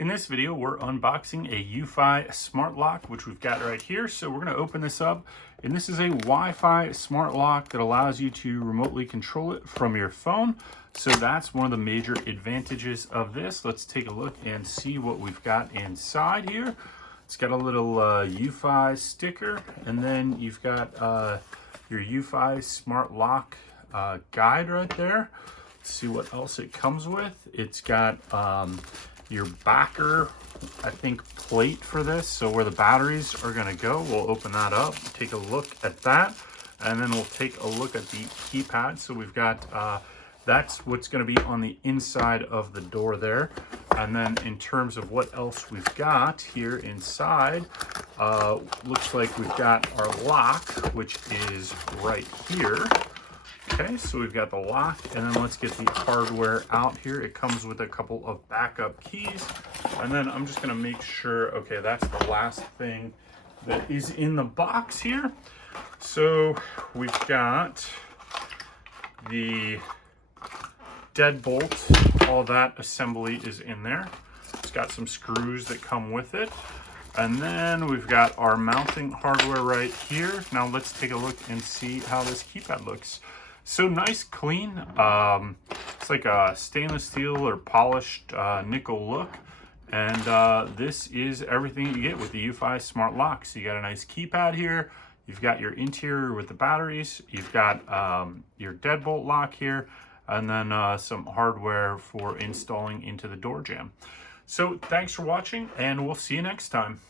In this video, we're unboxing a Eufy Smart Lock, which we've got right here. So we're going to open this up, and this is a Wi-Fi smart lock that allows you to remotely control it from your phone. So that's one of the major advantages of this. Let's take a look and see what we've got inside here. It's got a little Eufy sticker, and then you've got your Eufy Smart Lock guide right there. Let's see what else it comes with. It's got your backer, I think, plate for this, so where the batteries are going to go. We'll open that up, take a look at that, and then we'll take a look at the keypad. So we've got that's what's going to be on the inside of the door there. And then in terms of what else we've got here inside, looks like we've got our lock, which is right here. Okay, so we've got the lock, and then let's get the hardware out here. It comes with a couple of backup keys, and then I'm just gonna make sure, okay, that's the last thing that is in the box here. So we've got the deadbolt, all that assembly is in there. It's got some screws that come with it. And then we've got our mounting hardware right here. Now let's take a look and see how this keypad looks. So nice, clean. It's like a stainless steel or polished nickel look. And this is everything you get with the Eufy Smart Lock. So you got a nice keypad here. You've got your interior with the batteries. You've got your deadbolt lock here. And then some hardware for installing into the door jamb. So thanks for watching, and we'll see you next time.